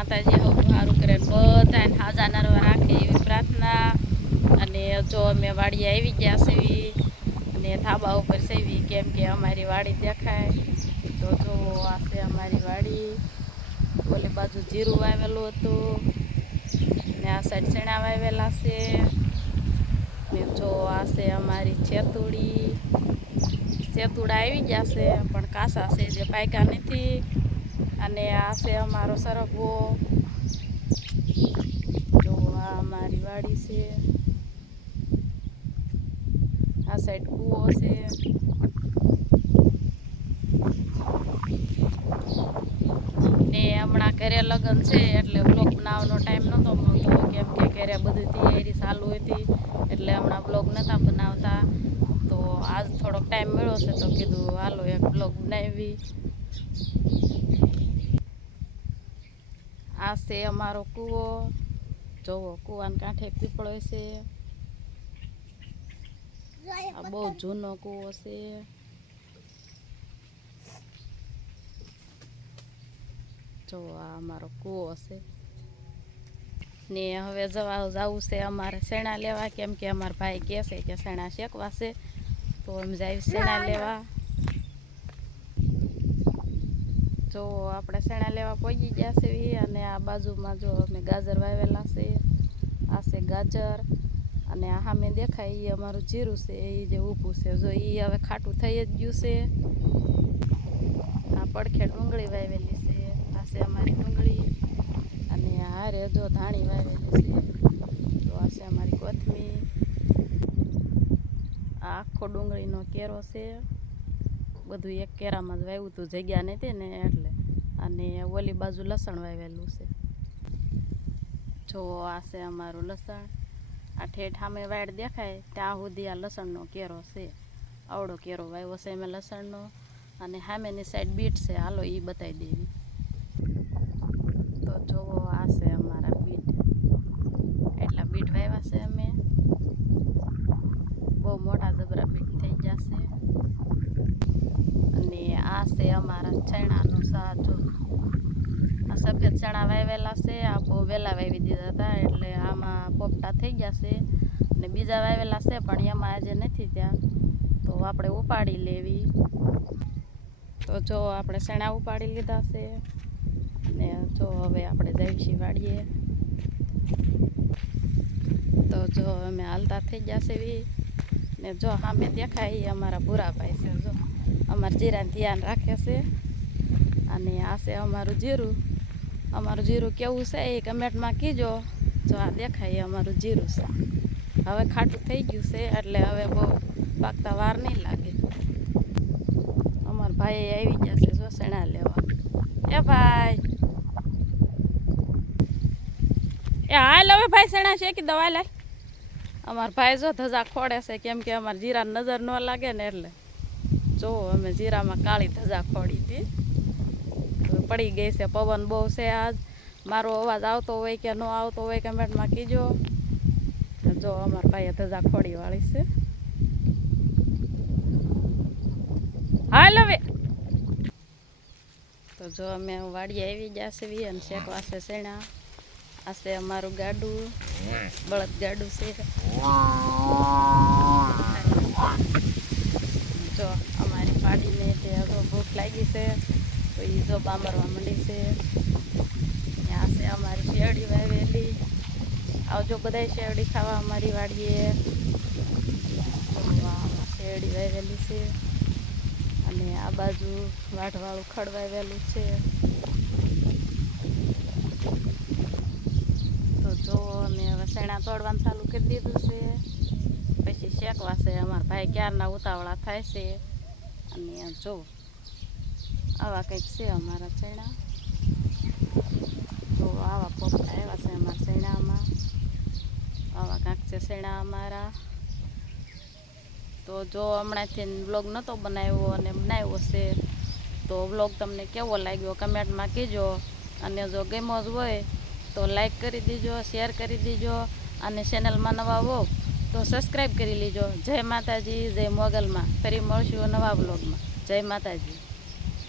માતાજી હવું સારું કરે બધા હાજા નરવા રાખે એવી પ્રાર્થના. અને જો અમે વાડી આવી ગયા સેવી અને ધાબા ઉપર સેવી કેમ કે અમારી વાડી દેખાય. તો જો આ છે અમારી વાડી. ઓલી બાજુ જીરું વાવેલું હતું, ને આ સાઈડ ચણા વાવેલા છે. ને જો આ છે અમારી છેતુડી સેતુડા આવી ગયા છે, પણ કાસા છે, જે પાયકા નથી. અને આ છે અમારો સરગવો. જો આ અમારી વાડી છે. આ સાઈડ કૂવો છે. ને હમણાં ઘરે લગ્ન છે એટલે બ્લોગ બનાવવાનો ટાઈમ નહોતો મળતો. કેમ કે ઘરે બધી તૈયારી ચાલુ હતી એટલે હમણાં બ્લોગ નહોતા બનાવતા. તો આજ થોડોક ટાઈમ મળ્યો છે તો કીધું, હાલો એક બ્લોગ બનાવી. આ છે અમારો કૂવો. જોવો કૂવાને કાંઠે પીપળો છે. આ બહુ જૂનો કૂવો છે. જો આ અમારો કૂવો છે. ને હવે જવા જવું છે અમારે શેણા લેવા કેમ કે અમારા ભાઈ કહે છે કે શેણા શેકવા છે. તો એમ જાય શેણા લેવા. જો આપણે શેણા લેવા પહોંચી ગયા છે આ બાજુમાં જો અમે ગાજર વાવેલા છે, આ છે ગાજર અને આ સામે દેખાય એ અમારું જીરું છે, એ જે ઊભું છે. જો એ હવે ખાટું થઈ જ ગયું છે. આ પડખે ડુંગળી વાવેલી છે, આ છે અમારી ડુંગળી અને હારે જો ધાણી વાવેલી છે, તો આ છે અમારી કોથમીર. આ આખો ડુંગળીનો કેરો છે. બધું એક કેરામાં જ વાવ્યું હતું જગ્યા નથી ને એટલે. ઓલી બાજુ લસણ વાવેલું છે. જો આ છે અમારું લસણ. આ ઠેઠ સામે વાડ દેખાય, ત્યાં સુધી આ લસણનો કેરો છે. આવડો કેરો વાવ્યો છે અમે લસણનો. અને સામેની સાઈડ બીટ છે, હાલો એ બતાવી દેવી. તો જોવો આ છે અમારા બીટ. એટલા બીટ વાવ્યા છે અમે. બહુ મોટા જબરા બીટ થઈ જશે. અને આ છે અમારા ચણાનું સાજો. સફેદ ચણા વાવેલા છે, આ બહુ વહેલા વાવી દીધા હતા, એટલે આમાં પોપટા થઈ ગયા છે અને બીજા વાવેલા છે, પણ એમાં આજે નથી ત્યાં તો આપણે ઉપાડી લેવી. તો જો આપણે ચણા ઉપાડી લીધા છે અને જો હવે આપણે જઈશી વાડીએ તો જો અમે હાલતા થઈ ગયા છે ને જો સામે દેખાય એ અમારા ભૂરાભાઈ છે, જો. અમારા જીરાને ધ્યાન રાખે છે. અને આ છે અમારું જીરું. અમારું જીરું કેવું છે એ કમેન્ટમાં કીજો. જો આ દેખાય અમારું જીરું છે. હવે ખાટું થઈ ગયું છે એટલે હવે બહુ પાકતા વાર નહીં લાગે. અમારા ભાઈ આવી ગયા છે જો શેણા લેવા. એ ભાઈ. એ હાલ હવે ભાઈ શેણા કે દવા લાય? અમારા ભાઈ જો ધજા ખોડે છે કેમ કે અમારા જીરા નજર ન લાગે ને એટલે. જો અમે જીરામાં કાળી ધજા ખોડી હતી. પડી ગઈ છે. પવન બહુ છે આજ. મારો અવાજ આવતો હોય કે ન આવતો હોય કમેન્ટમાં કીજો. જો અમારા ભાઈએ ધજા ખોડી વાળી છે. હાલ હવે. તો જો અમે વાડીએ આવી ગયા છે. અને શેકવા છે શેણા. આ છે અમારું ગાડું. બળદ ગાડું છે જો અમારી પાડીને તે હવે ભૂખ લાગી છે તો એ બામરવા માંડી છે. ત્યાં છે અમારી શેરડી વાવેલી. આવજો બધાય શેરડી ખાવા અમારી વાડીએ. શેરડી વાવેલી છે. અને આ બાજુ વાઢવાળું ખડ વાવેલું છે. તો જો અમે હવે શેણા તોડવાનું ચાલુ કરી દીધું છે. પછી શેકવા છે. અમારા ભાઈ ક્યારના ઉતાવળા થાય છે. અને જો આવા કંઈક છે અમારા ચણા. તો આવા પોપટા આવ્યા છે અમારા ચણામાં. આવા કાંક છે ચણા અમારા. તો જો હમણાંથી બ્લોગ નહોતો બનાવ્યો અને બનાવ્યો છે, તો બ્લોગ તમને કેવો લાગ્યો કમેન્ટમાં કહેજો. અને જો ગમ્યો જ હોય, તો લાઈક કરી દીજો, શેર કરી દીજો અને ચેનલમાં નવા હો, તો સબસ્ક્રાઈબ કરી લીજો. જય માતાજી, જય મોગલમાં. ફરી મળશું નવા બ્લોગમાં જય માતાજી.